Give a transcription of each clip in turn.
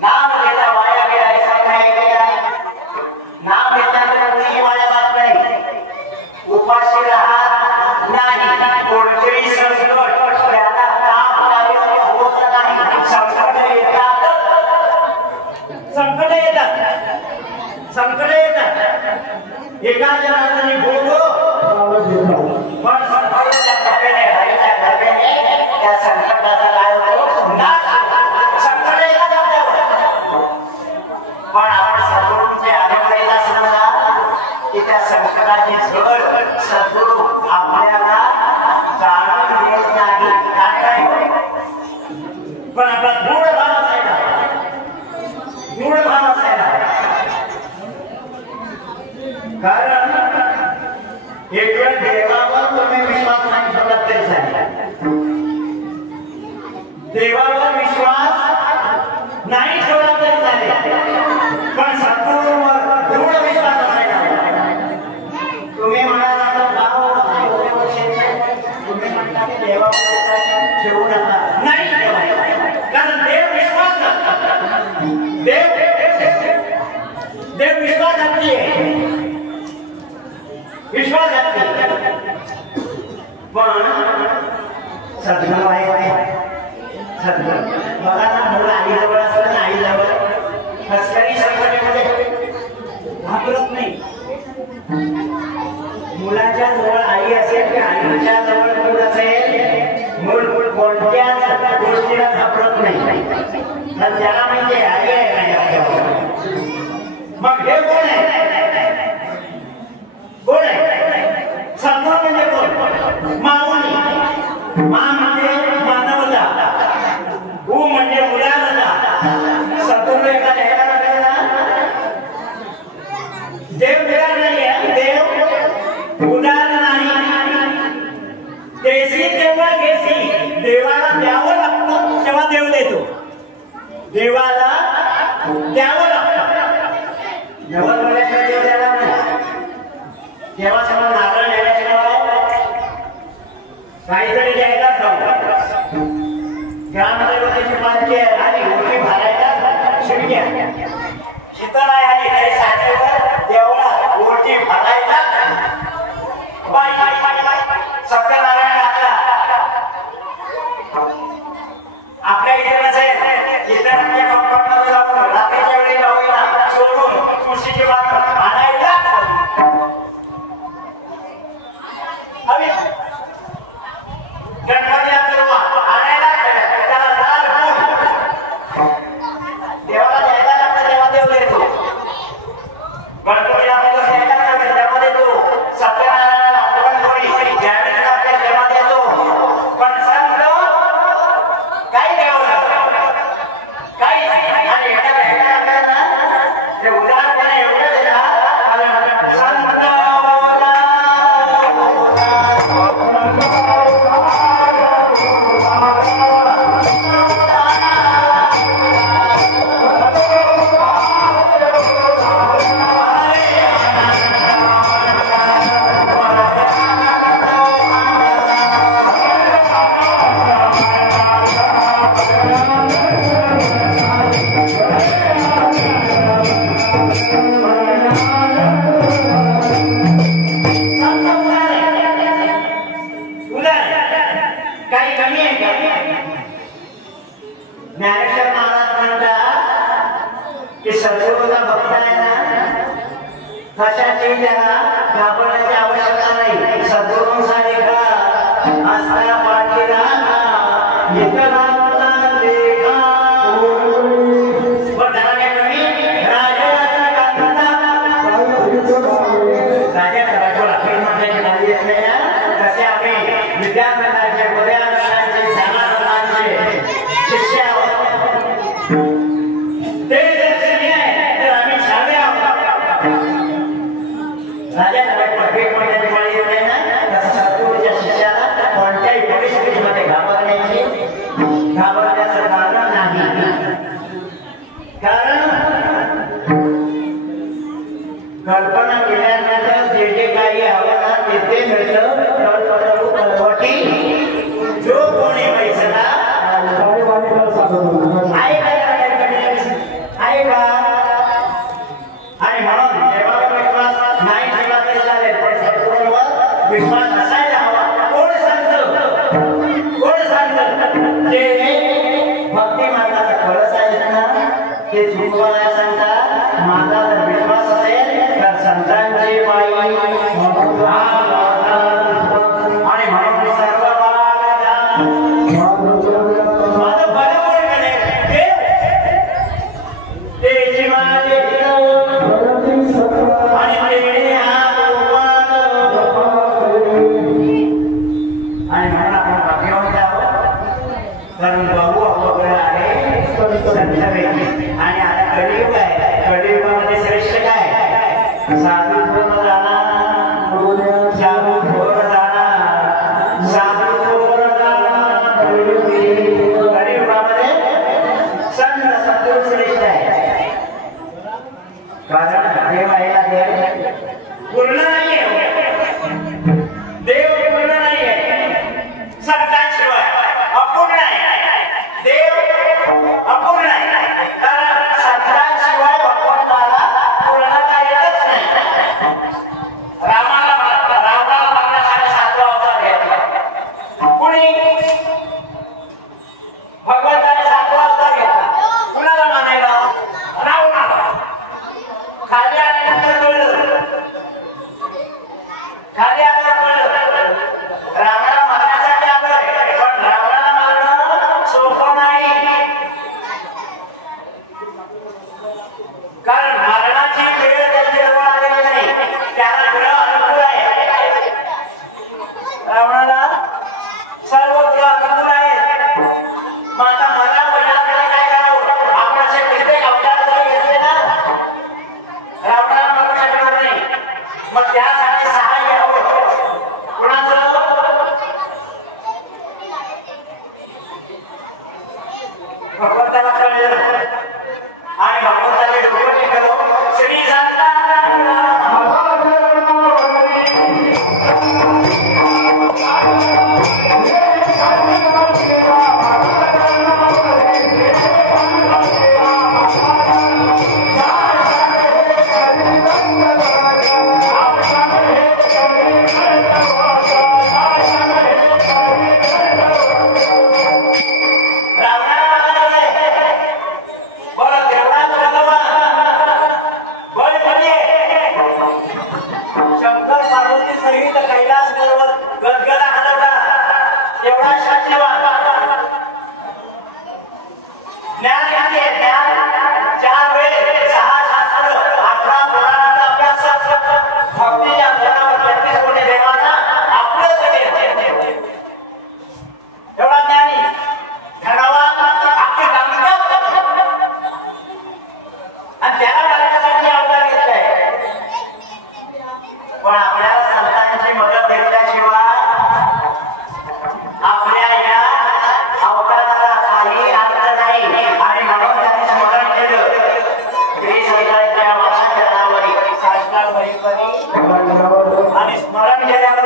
नाम घेता वाया गेला ऐसा नाही गेला नाम घेता तर कुणी वाया जात नाही उपाशी राहत नाही कोणतेही संकट त्याला काम कार्य होत नाही संकट येतात एका जणाने बोललो पण त्या संकटाचा काय होतो संकट येतात पण आपण सद्गुरूंचे आढळलेला समजा की त्या संकटाची झळ सद्गुरू आपल्याला जाणून देत नाही काय पण आपला दृढ भाव असायला कारण एक वेळ देवावर तुम्ही विश्वास नाही ठेवला तरी चालेल देवावर विश्वास नाही ठेवला तरी चालेल पण सद्गुरूंवर दृढ विश्वास असायला तुम्ही म्हणाल तुम्ही म्हणता की देवावर ठेवू नका नाही कारण देव विश्वास देव विश्वासघाती आहे विश्वासघाती पण सद्गुरू आहे सद्गुरू बघा ना मुलं आईजवळ असतं ना आईजवळ खसखरी संकटामध्ये घाबरत नाही मुलाच्या जवळ आई असेल की आईच्या जवळ मूल असेल मूल कोणत्याच गोष्टीला घाबरत नाही तर त्याला म्हणजे आई आहे माझ्या मग हे कोण आहे कोण आहे सद्गुरू म्हणजे कोण माऊली मा म्हणजे मानवता ऊ म्हणजे उदारता सद्गुरू एका ध्यानाला गेला देव उदार नाही आहे देव उदार नाही देशी तेव्हा घेसी देवाला द्यावं लागतं तेव्हा देव देतो देवाला द्यावं लागतं जेव्हा बोलायचं देव द्यायला जेव्हा समोर नारळ न्यायला काहीतरी द्यायला घरामध्ये त्याची पालखी आहे आणि ओटी भरायला शिडक्या शीतळ आहे आणि काही सांगितलं देवळा ओटी भरायला सत्यनारायण आपल्या इथे नसेल इतरांच्या कंपाऊंडमध्ये जाऊन रात्रीच्या वेळी जाऊया सोडून तुळशीची बाग आणायला हवी गणपती आणायला त्याला लाल फूल देवाला द्यायला लागतं तेव्हा देव देतो गणपतीला द्यायला लागतं तेव्हा देतो सत्यनारायणाला पुरणपोळी ज्यावेळेस लागते तेव्हा देतो पण संत काही द्यावं लागतं काही आणि ते उदाहरण एवढं देतात संत ज्ञानेश्वर महाराज म्हणतात की सद्गुरूचा भक्त आहे ना कशाची त्याला घाबरण्याची आवश्यकता नाही सद्गुरूंसाठी का असता पाठीला इतरा लेखा पण त्याला काय कमी राजाचा राजाची नावी येत नाही तसे आम्ही विद्यार्थ्यांचे गोऱ्याचे ज्ञानार्थांचे शिष्य ते दर्शनीय आहे तर आम्ही छावे आहोत राजाला परफेक्ट म्हणण्याची पाळी येत नाही ना तसं सद्गुरूच्या शिष्याला कोणत्याही परिस्थितीमध्ये घाबरण्याची ते चुकवायला सांगतात. माझा जर विश्वास असेल तर संतांची बाई आणि म्हणून सर्व माझं बरोबर ते जीवाचे आणि म्हणून आपण भाग्यवंत आहोत. कारण बाबू अवघड आहे आणि आता कलियुग आहे. कलियुगामध्ये श्रेष्ठ काय साधू थोर जाणार साधू थोर जाणार साधू थोर जाणार. कलियुगामध्ये संत सद्गुरू श्रेष्ठ आहे. कारण देव आहे ना देव पूर्ण नाही आहे. देव पूर्ण नाही आहे. संतांशिवाय अपूर्ण आहे. देव अपूर्ण आहे. कारण संतांशिवाय भगवंताला पूर्णता येतच नाही. रामाला मारण्यासाठी 7 अवतार घेतला. कुणी भगवंताने 7 अवतार घेतला. कुणाला मानायला? रावणाला. खाली आल्यानंतर कळलं रावणाला मारण्यासाठी आलं. पण रावणाला मारणं सोपं नाही. कारण मरणाची वेळ त्याच्याजवळ आलेली नाही. त्याला ग्रह अनुकूल आहे. रावणाला सर्व ग्रह अनुकूल आहेत. मग आता मला आपल्याला काय करावं? आपण असे कित्येक अवतार घेतले ना, रावणाला मारू शकणार नाही. मग त्यासाठी सहाय्य हवं. कुणाचं? भगवंताला कळलं आणि भगवंताने डोकं टेकलं. श्री आणि स्मरण केल्यावर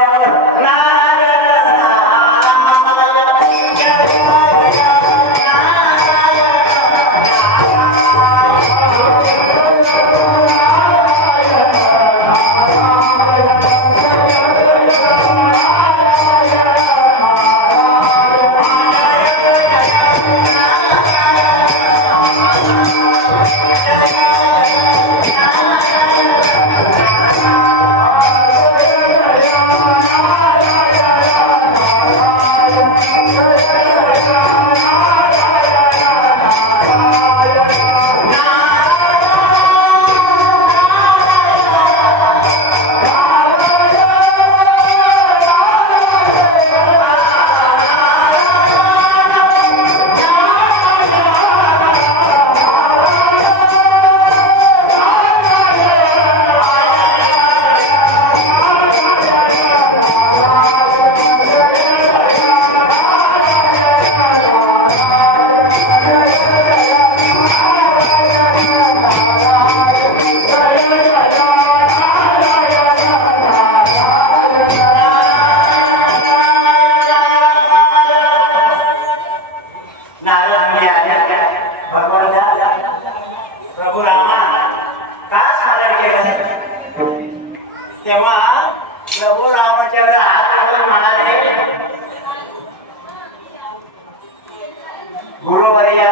गुरुवर्या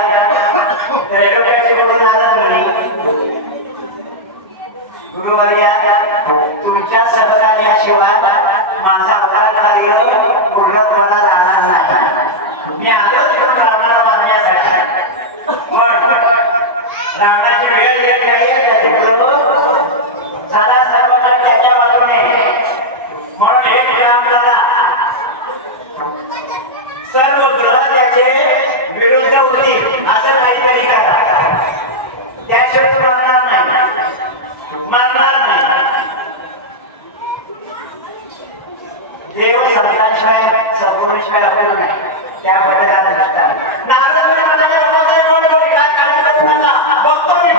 रेडिओ टॅक्सी बघून आला गुरुवर्या तुमच्या सहकार्याशिवाय माझा अवतार कार्य पूर्णत्वाला जाणार नाही. मी आलो तिथून रावणाला मारण्यासाठी, पण रावणाची वेळ येत नाही. साधा सर्वकार त्याच्या बाजूने, म्हणून एक काम करा, सर्व ग्रह त्याचे विरुद्ध होतील असं काहीतरी करा. त्याशिवाय मारणार नाही. देव सत्ताशिवाय सगुणाशिवाय आपल्याला नाही. त्याबद्दल काय काम करू नका, बघतो मी.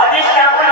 अधिष्ठापन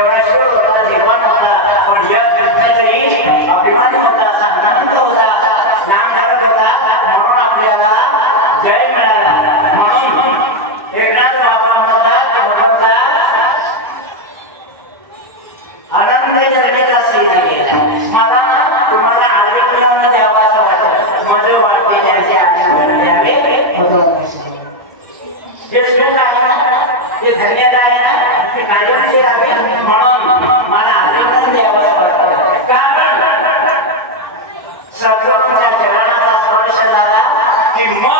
तेवढा शिव होता, निर्माण होता, पण जग तरी अभिमान होता, आनंद होता, नाम धारक होता, म्हणून आपल्याला जय मिळाला. म्हणून एकनाथ बाबा म्हणतात अनंत जन्मेचा सिद्ध केला. मला तुम्हाला आरोग्य द्यावा असं वाटतं, म्हणजे वाटते त्यांचे आशीर्वाद द्यावे. जे सुख आहे ना, जे धन्यता आहे ना, ते कायमचे राहावे. म्हणून मला आरोग्य द्यावं असं वाटतं. कारण सद्गुरूंच्या चरणाचा स्पर्श झाला की मग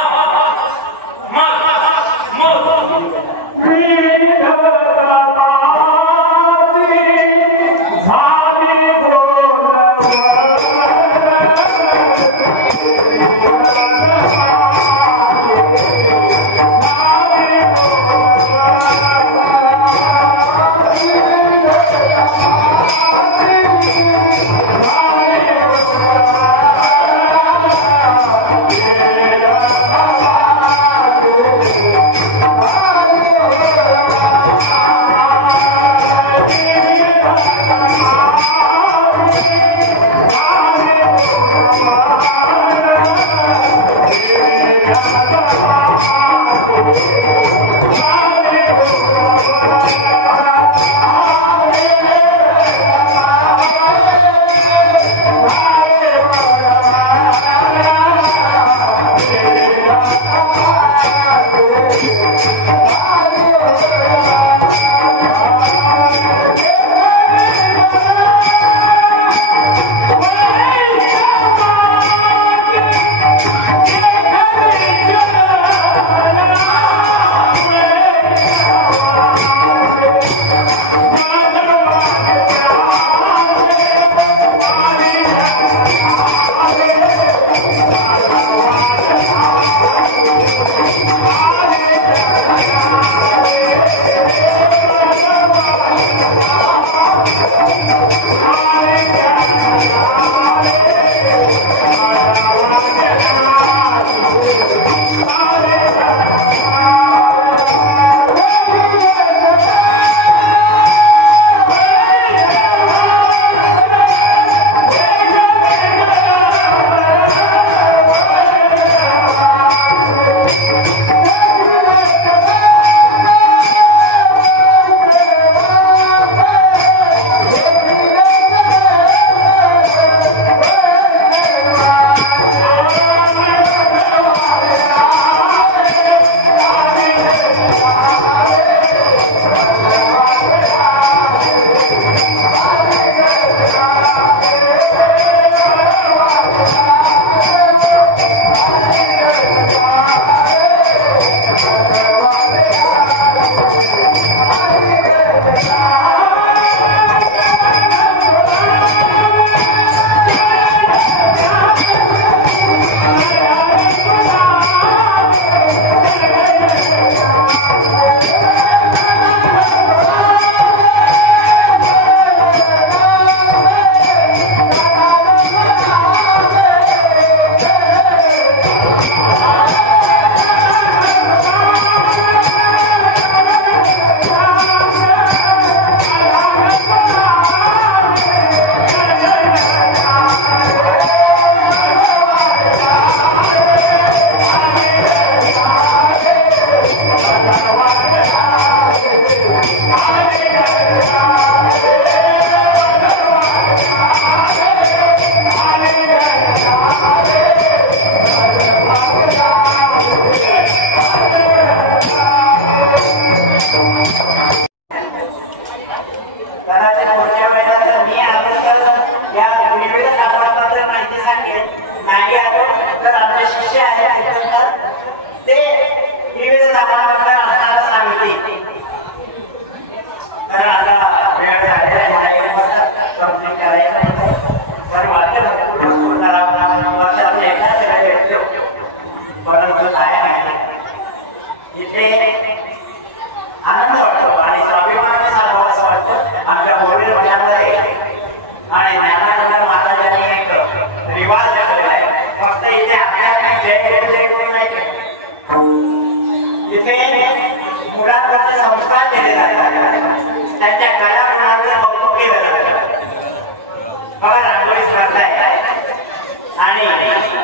आनंद वाटतो आणि स्वाभिमान सारखं असं वाटतं आपल्या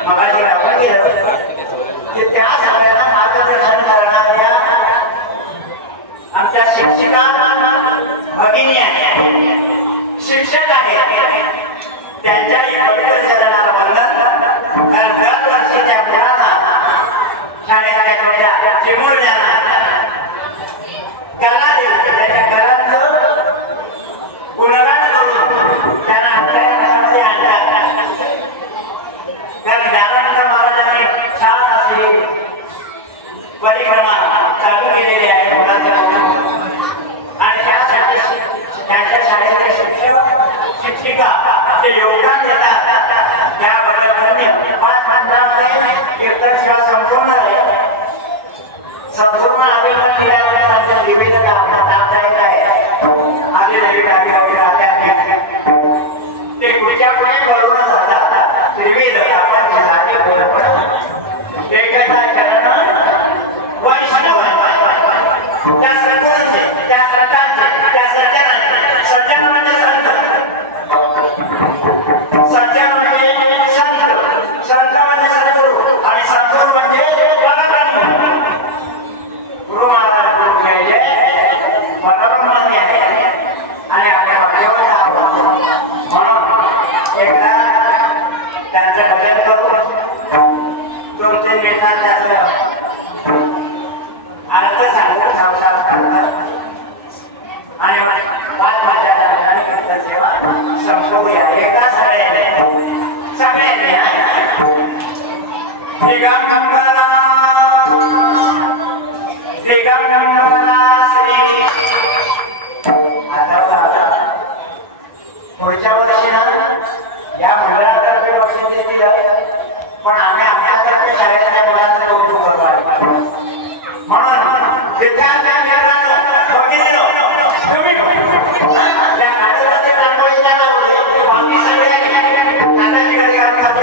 मगाशी आपण केलं की त्या सगळ्यांना मार्गदर्शन करणाऱ्या आमच्या शिक्षिका भगिनी आहेत, शिक्षक आहेत, त्यांच्या पवित्र चरणाला वंदन. कारण दरवर्षी त्या मुलांना शाळेच्या चिमुरड्यांना कला देऊ, त्याच्या कलांचं गुणगान करून त्यांना आपल्या घरामध्ये आणतात. कारण ज्ञानानंद महाराजांनी छान अशी परिक्रमा चालू केलेली आहे मुलांच्या, आणि त्यासाठी त्यांच्या शाळेचे शिक्षक शिक्षिका ते योगदान देतात. त्याबद्दल धन्य. 5 मिनिटांमध्ये कीर्तन सेवा संपूर्ण आहे. संपूर्ण आवेदन दिल्यामुळे आमच्या विविध लाभदायक आहे. आलेले कार्यक्रम आल्या ते पुढच्या पुढे बरोबर जातात. विविध आपण झाले बोलत एकता करण वैष्णव त्या संतांचे, त्या संतांचे, त्या सज्जनांचे. सज्जन म्हणजे संत, सज्जन म्हणजे संत, संत म्हणजे सद्गुरू, आणि सद्गुरू म्हणजे परब्रह्म. गुरु महाराज गुरु म्हणजे परब्रह्माने आहे आणि आपल्या देवता आहोत. म्हणून एकदा त्यांचं भजन करू, 2-3 मिनिटात त्याचं अर्थ सांगू, संसार करतात आणि 5 मिनिटाच्या ठिकाणी कीर्तन सेवा संपवूया. एका सगळ्यांनी पुढच्या वर्षी ना या मंडळातर्फे बक्षीस देतील, पण आम्ही आपल्यातर्फे शाळेच्या मुलांचं कौतुक करतो. म्हणून विद्यार्थ्या मित्रांनो, भगिनींनो, तुम्ही त्या कागदाचे रांगोळीच्या बाकी सगळे कागदाची घडी घालतात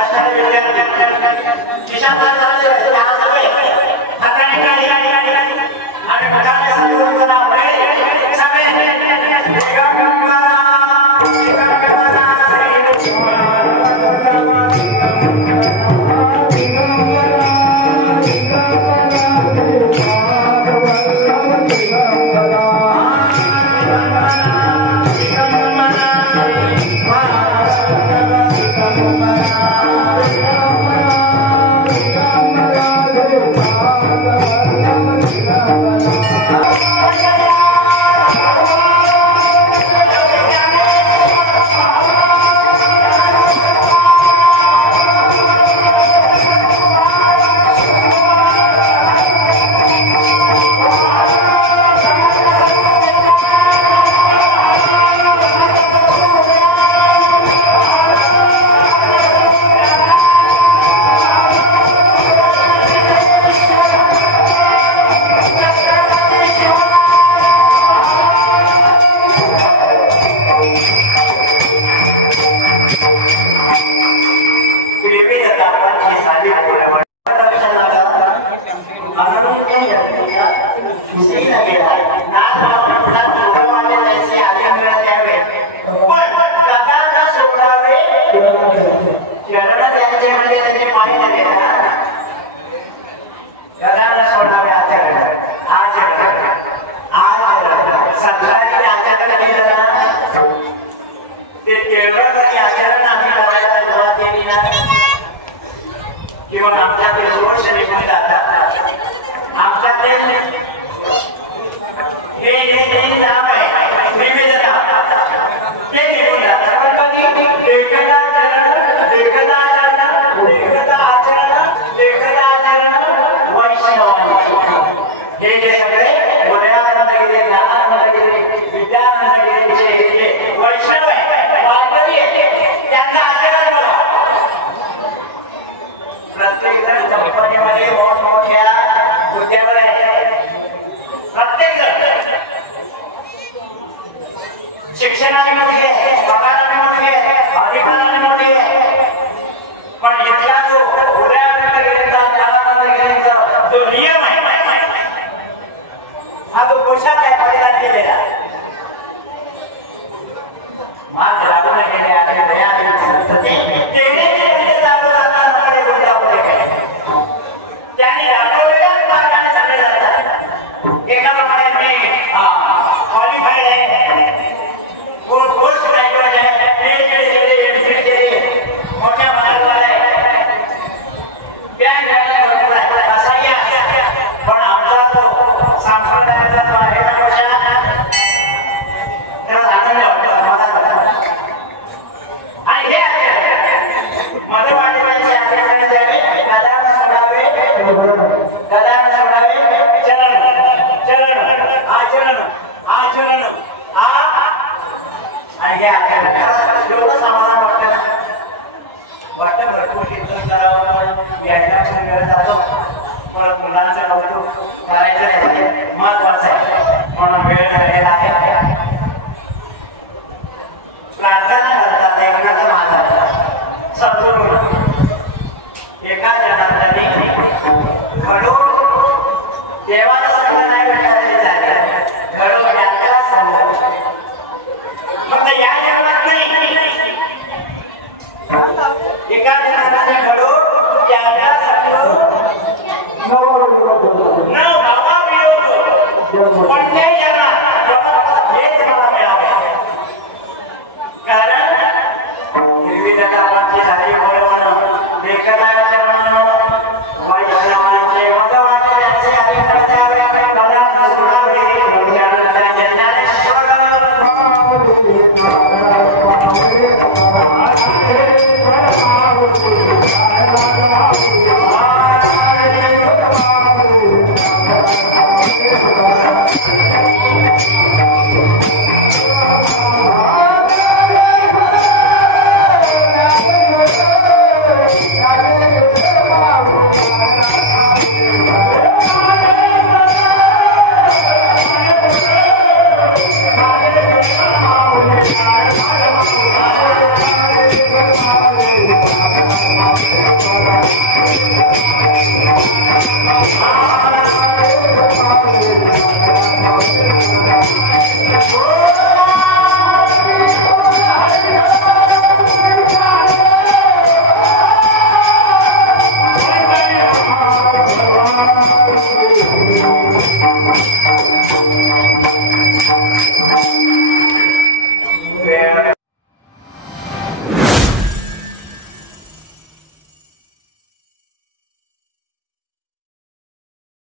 असणारे विद्यार्थी खिशात झाले त्या सगळे हाताने काढी आणि मुलांना सद्गुरूंचं नाव आहे सगळे शिक्षणाने मोठी आहे, पगाराने मोठी आहे, अधिकाराने मोठी आहे, पण इथला जो उदयानंदगिरीचा ज्ञानानंदगिरीचा जो नियम आहे हा तो पोशाख आहे परिधान केलेला. मार्ग लागून गेले आणि दया संतती चालू जातात हे एवढं समाधान वाटतं ना, वाटतं भरपूर कीर्तन करावं पण यायला वेळ जातो, पण मुलांचं कौतुक करायचं नाही महत्वाचं आहे म्हणून वेळ झालेला आहे. प्रार्थना